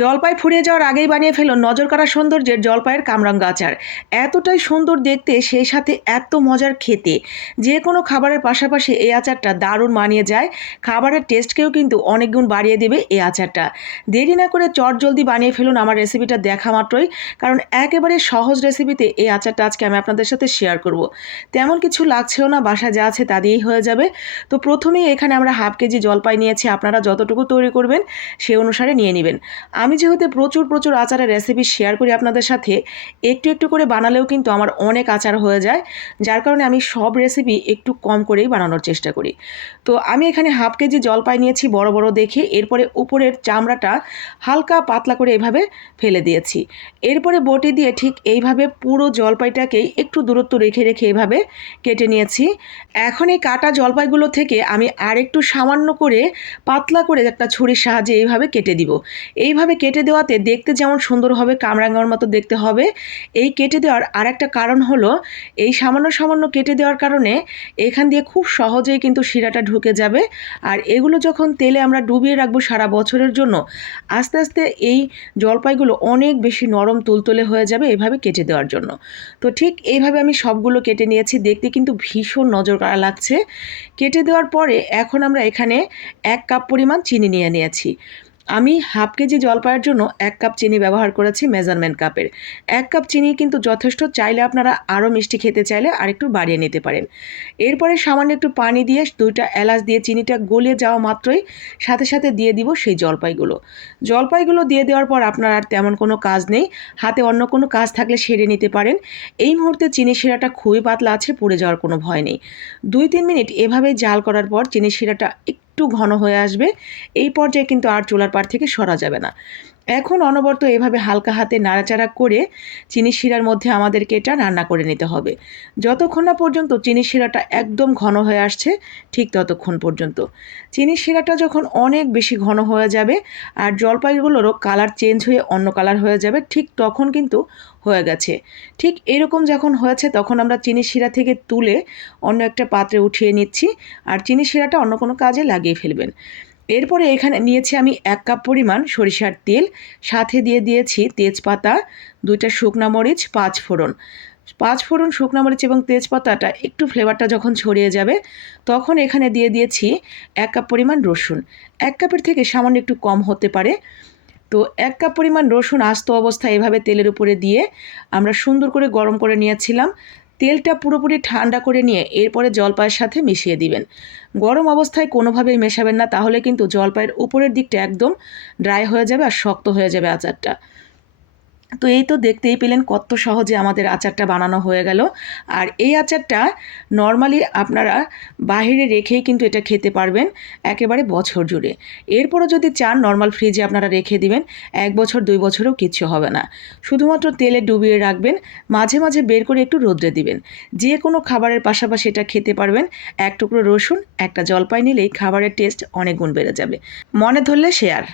জলপাই ফুরিয়ে যাওয়ার আগেই বানিয়ে ফেলো নজর কাড়া সৌন্দর্যের জলপাইয়ের কামরাঙ্গা আচার। এতটাই সুন্দর দেখতে, সেই সাথে এত মজার খেতে। যে কোনো খাবারের পাশাপাশি এই আচারটা দারুণ মানিয়ে যায়। খাবারের টেস্টকেও কিন্তু অনেক গুণ বাড়িয়ে দেবে এই আচারটা। দেরি না করে চট জলদি বানিয়ে ফেলুন আমার রেসিপিটা দেখা মাত্রই, কারণ একেবারে সহজ রেসিপিতে এই আচারটা আজকে আমি আপনাদের সাথে শেয়ার করব। তেমন কিছু লাগছেও না বাসা যা আছে তা দিয়েই হয়ে যাবে। তো প্রথমেই এখানে আমরা হাফ কেজি জলপাই নিয়েছি, আপনারা যতটুকু তৈরি করবেন সেই অনুসারে নিয়ে নেবেন। আমি যেহেতু প্রচুর প্রচুর আচারের রেসিপি শেয়ার করি আপনাদের সাথে, একটু একটু করে বানালেও কিন্তু আমার অনেক আচার হয়ে যায়, যার কারণে আমি সব রেসিপি একটু কম করেই বানানোর চেষ্টা করি। তো আমি এখানে হাফ কেজি জলপাই নিয়েছি বড় বড় দেখে, এরপরে উপরের চামড়াটা হালকা পাতলা করে এভাবে ফেলে দিয়েছি। এরপরে বটি দিয়ে ঠিক এইভাবে পুরো জলপাইটাকেই একটু দূরত্ব রেখে রেখে এভাবে কেটে নিয়েছি। এখন এই কাটা জলপাইগুলো থেকে আমি আরেকটু সামান্য করে পাতলা করে একটা ছুরির সাহায্যে এইভাবে কেটে দিব। এইভাবে কেটে দেওয়াতে দেখতে যেমন সুন্দর হবে কামরাঙ্গার মতো দেখতে হবে। এই কেটে দেওয়ার আর একটা কারণ হলো, এই সামান্য সামান্য কেটে দেওয়ার কারণে এখান দিয়ে খুব সহজেই কিন্তু শিরাটা ঢুকে যাবে। আর এগুলো যখন তেলে আমরা ডুবিয়ে রাখব সারা বছরের জন্য, আস্তে আস্তে এই জলপাইগুলো অনেক বেশি নরম তুলতুলে হয়ে যাবে এভাবে কেটে দেওয়ার জন্য। তো ঠিক এইভাবে আমি সবগুলো কেটে নিয়েছি, দেখতে কিন্তু ভীষণ নজর কাড়া লাগছে। কেটে দেওয়ার পরে এখন আমরা এখানে এক কাপ পরিমাণ চিনি নিয়ে নিয়েছি। আমি হাফ কেজি জলপাইয়ের জন্য এক কাপ চিনি ব্যবহার করেছি মেজারমেন্ট কাপের। এক কাপ চিনি কিন্তু যথেষ্ট, চাইলে আপনারা আরও মিষ্টি খেতে চাইলে আরেকটু বাড়িয়ে নিতে পারেন। এরপরে সামান্য একটু পানি দিয়ে দুইটা এলাচ দিয়ে চিনিটা গলিয়ে যাওয়া মাত্রই সাথে সাথে দিয়ে দিব সেই জলপাইগুলো। জলপাইগুলো দিয়ে দেওয়ার পর আপনার আর তেমন কোনো কাজ নেই, হাতে অন্য কোনো কাজ থাকলে সেরে নিতে পারেন। এই মুহূর্তে চিনি শিরাটা খুবই পাতলা আছে, পুড়ে যাওয়ার কোনো ভয় নেই। দুই তিন মিনিট এভাবে জাল করার পর চিনি শিরাটা একটু ঘন হয়ে আসবে এই পর্যায়ে কিন্তু আর চুলার পাড় থেকে সরা যাবে না। এখন অনবরত এভাবে হালকা হাতে নাড়াচাড়া করে চিনি শিরার মধ্যে আমাদেরকে এটা রান্না করে নিতে হবে। যতক্ষণ না পর্যন্ত চিনি শিরাটা একদম ঘন হয়ে আসছে, ঠিক ততক্ষণ পর্যন্ত। চিনি শিরাটা যখন অনেক বেশি ঘন হয়ে যাবে আর জলপাইগুলোরও কালার চেঞ্জ হয়ে অন্য কালার হয়ে যাবে, ঠিক তখন কিন্তু হয়ে গেছে। ঠিক এরকম যখন হয়েছে তখন আমরা চিনি শিরা থেকে তুলে অন্য একটা পাত্রে উঠিয়ে নিচ্ছি আর চিনি শিরাটা অন্য কোনো কাজে লাগিয়ে ফেলবেন। এরপরে এখানে নিয়েছি আমি এক কাপ পরিমাণ সরিষার তেল। সাথে দিয়ে দিয়েছি তেজপাতা, দুইটা শুকনা মরিচ, পাঁচ ফোড়ন। পাঁচ ফোড়ন, শুকনা মরিচ এবং তেজপাতাটা একটু ফ্লেভারটা যখন ছড়িয়ে যাবে, তখন এখানে দিয়ে দিয়েছি এক কাপ পরিমাণ রসুন। এক কাপের থেকে সামান্য একটু কম হতে পারে। তো এক কাপ পরিমাণ রসুন আস্ত অবস্থায় এভাবে তেলের উপরে দিয়ে আমরা সুন্দর করে গরম করে নিয়েছিলাম। তেলটা পুরোপুরি ঠান্ডা করে নিয়ে এরপরে জলপাইয়ের সাথে মিশিয়ে দিবেন। গরম অবস্থায় কোনোভাবেই মেশাবেন না, তাহলে কিন্তু জলপাইয়ের উপরের দিকটা একদম ড্রাই হয়ে যাবে আর শক্ত হয়ে যাবে আচারটা। তো এই তো দেখতেই পেলেন কত সহজে আমাদের আচারটা বানানো হয়ে গেল। আর এই আচারটা নর্মালি আপনারা বাহিরে রেখেই কিন্তু এটা খেতে পারবেন, একেবারে বছর জুড়ে। এরপরও যদি চান নর্মাল ফ্রিজে আপনারা রেখে দিবেন, এক বছর, দুই বছরও কিচ্ছু হবে না। শুধুমাত্র তেলে ডুবিয়ে রাখবেন, মাঝে মাঝে বের করে একটু রোদ্রে দিবেন। যে কোনো খাবারের পাশাপাশি এটা খেতে পারবেন, এক টুকরো রসুন, একটা জলপাই নিলেই খাবারের টেস্ট অনেক গুণ বেড়ে যাবে। মনে ধরলে শেয়ার